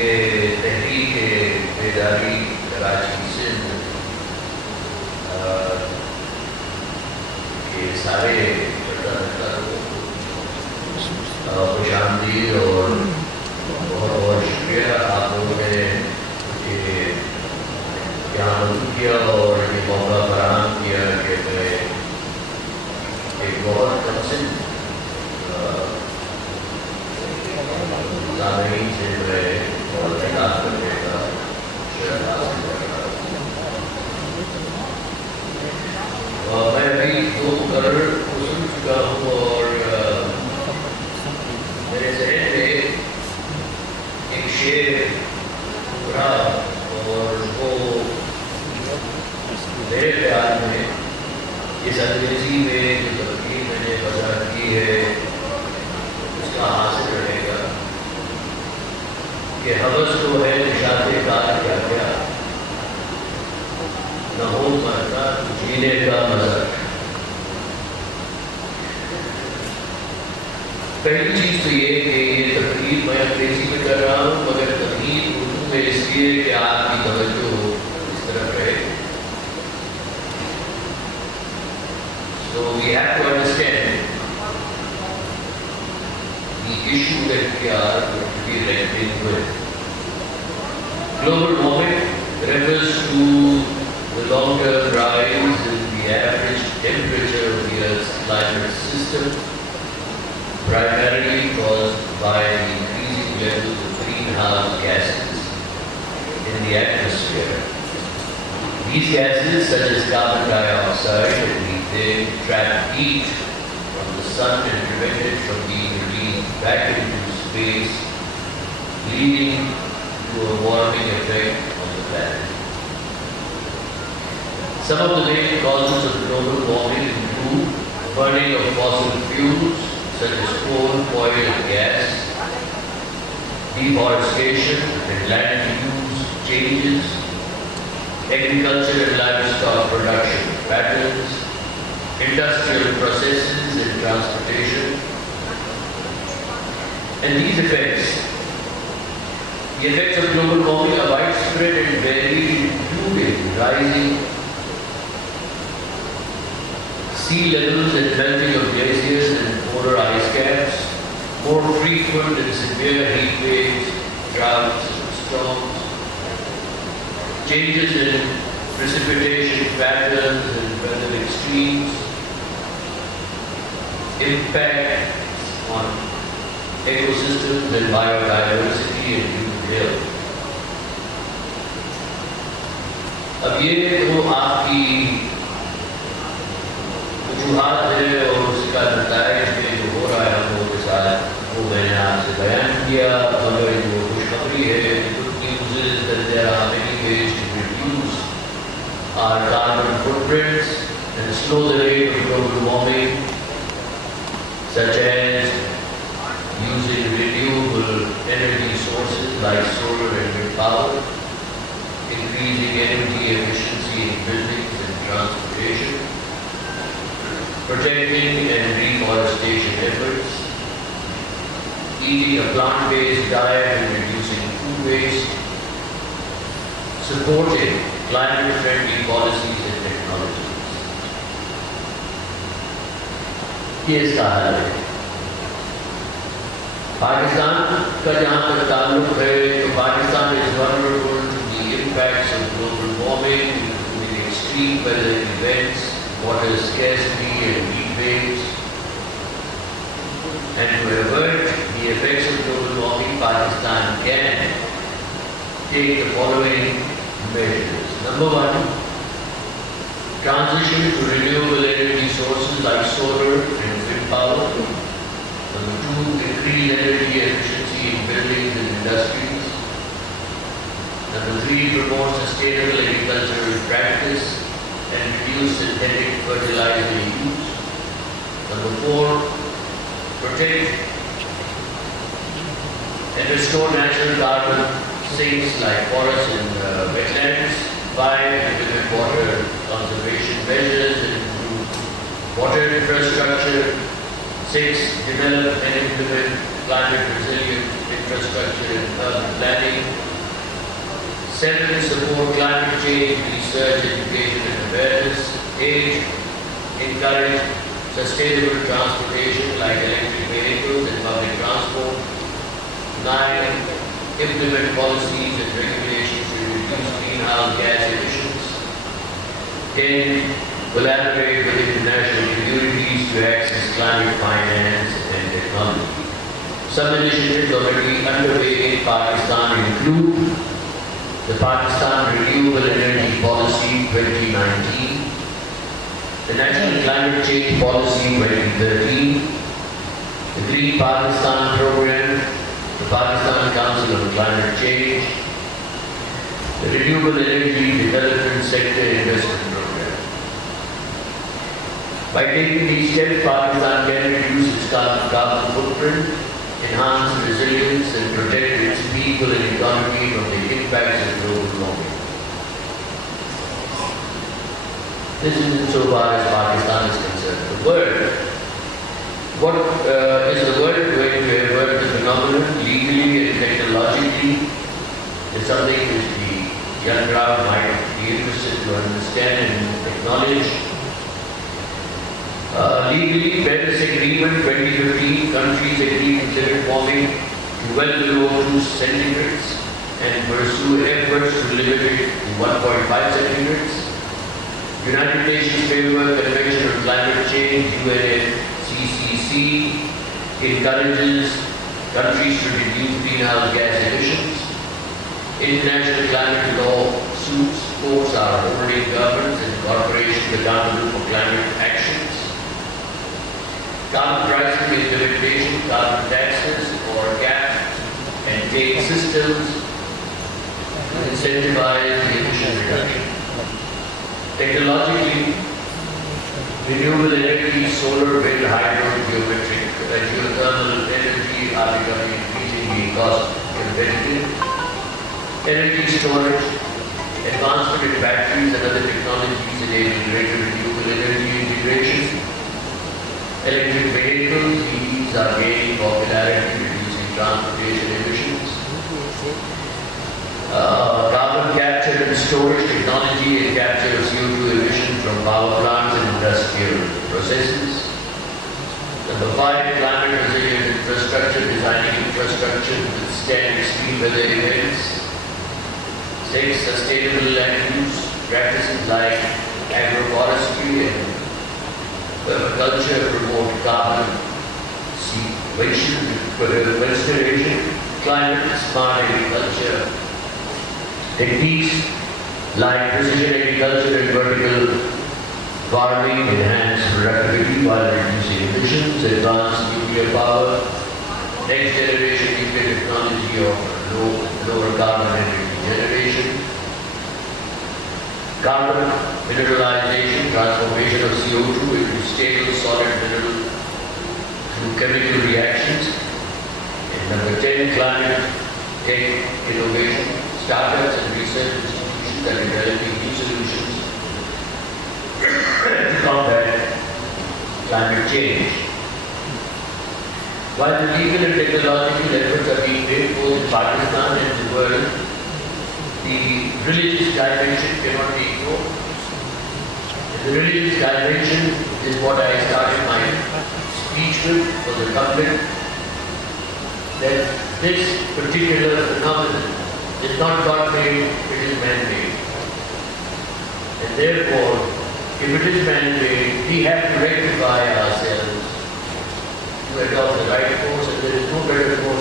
ये तहरीक बेदारी कराची सिंध के सारे खुशामदीद और बहुत बहुत शुक्रिया आप लोगों ने यहाँ मदद किया और ये मौका फराहम किया कि मैं एक बहुत कमसिन ज़ामीन से मैं बहुत खिताब करने का शर्त हासिल कर रहा हूँ। मैं अभी 2 करोड़ सुन चुका हूँ और मेरे जहन में एक शेर उभरा और वो मेरे ख्याल में इस अंग्रेजी में जो तब्दील मैंने वज़ाहत की है उसका हासिल रहेगा कि हवस तो है निशाते कार क्या क्या न हो मरना जीने का मजा। पहली चीज़ तो ये कि ये तकरीर मैं अंग्रेजी में कर रहा हूँ मगर तकरीर उर्दू में इसलिए कि आपकी तवज्जो इस तरफ रहे। So we have to understand the issue that we are going to be reckoning with. Global warming refers to the long-term rise in the average temperature of the Earth's climate system, primarily caused by the increasing levels of greenhouse gases in the atmosphere. These gases, such as carbon dioxide and methane, trap heat from the sun and prevent it from being released back into space, leading to a warming effect on the planet. Some of the main causes of global warming include burning of fossil fuels such as coal, oil and gas, deforestation and land use changes, agriculture and livestock production patterns, industrial processes and transportation. And these effects, the effects of global warming are widespread and varied, including rising sea levels and melting of glaciers and polar ice caps, more frequent and severe heat waves, droughts and storms, changes in precipitation patterns and weather extremes, impact on ecosystems and biodiversity and human health. अब ये तो आपकी वजूहात है और उसका नताइज में जो हो रहा है हम लोगों के साथ वो मैंने आपसे बयान किया। मगर जो खुशखबरी है good news is that there are many ways to reduce our carbon footprints and slow the rate of global warming, such as using renewable energy sources like solar and wind power, increasing energy efficiency in buildings and transportation, protecting and reforestation efforts, eating a plant-based diet and reducing food waste, supporting climate-friendly policies and technologies. ये इसका हाल है। पाकिस्तान का जहाँ तक ताल्लुक है तो Pakistan is vulnerable to the impacts of global warming, including extreme weather events, water scarcity and heat waves. And to avert the effects of global warming, Pakistan can take the following measures. Number 1, transition to renewable energy sources like solar and wind power. Number 2, increase energy efficiency in buildings and industries. Number 3, promote sustainable agricultural practice and reduce synthetic fertilizer use. Number 4, protect and restore natural carbon sinks like forests and wetlands. 5, implement water conservation measures and improve water infrastructure. 6, develop and implement climate resilient infrastructure and urban planning. 7. Support climate change, research, education and awareness. 8. Encourage sustainable transportation like electric vehicles and public transport. 9. Implement policies and regulations to reduce greenhouse gas emissions. 10. Collaborate with international communities to access climate finance and technology. Some initiatives already underway in Pakistan include the Pakistan Renewable Energy Policy 2019, the National Climate Change Policy 2013, the Green Pakistan Program, the Pakistan Council on Climate Change, the Renewable Energy Development Sector Investment Program. By taking these steps, Pakistan can reduce its carbon footprint, enhance resilience and protect its people and economy from the impacts of global warming. This is insofar as Pakistan is concerned. The world. What is the world going to avert the phenomenon legally and technologically? Is something which the young crowd might be interested to understand and acknowledge. Legally, Paris Agreement 2015, countries agree to limit warming to well below 2 centigrades and pursue efforts to limit it to 1.5 centigrades. United Nations Framework Convention on Climate Change, UNFCCC, encourages countries to reduce greenhouse gas emissions. International climate law suits courts are holding governments and corporations accountable for climate actions. Carbon pricing implementation, carbon taxes or cap and pay systems to incentivize the emission reduction. Technologically, renewable energy, solar, wind, hydro, geothermal energy are becoming increasingly cost competitive. Energy storage, advancement in batteries and other technologies enable greater renewable energy integration. Electric vehicles, EVs, are gaining popularity, reducing transportation emissions. Carbon capture and storage technology and capture of CO2 emissions from power plants and industrial processes. Number 5, climate resilient infrastructure, designing infrastructure to withstand extreme weather events. 6, sustainable land use practices like agroforestry and permaculture promote carbon sequestration, climate smart agriculture techniques like precision agriculture and vertical farming enhance productivity while reducing emissions. Advanced nuclear power, next generation nuclear technology of lower carbon energy generation. Carbon mineralization, transformation of CO2 into stable solid mineral through chemical reactions. And number 10, climate tech innovation, startups and research institutions that are developing new solutions to combat climate change. While the legal and technological efforts are being made both in Pakistan and the world, the religious dimension cannot be ignored. And the religious dimension is what I started my speech with for the public, that this particular phenomenon is not God-made, it is man-made. And therefore, if it is man-made, we have to rectify ourselves to adopt the right course, and there is no better course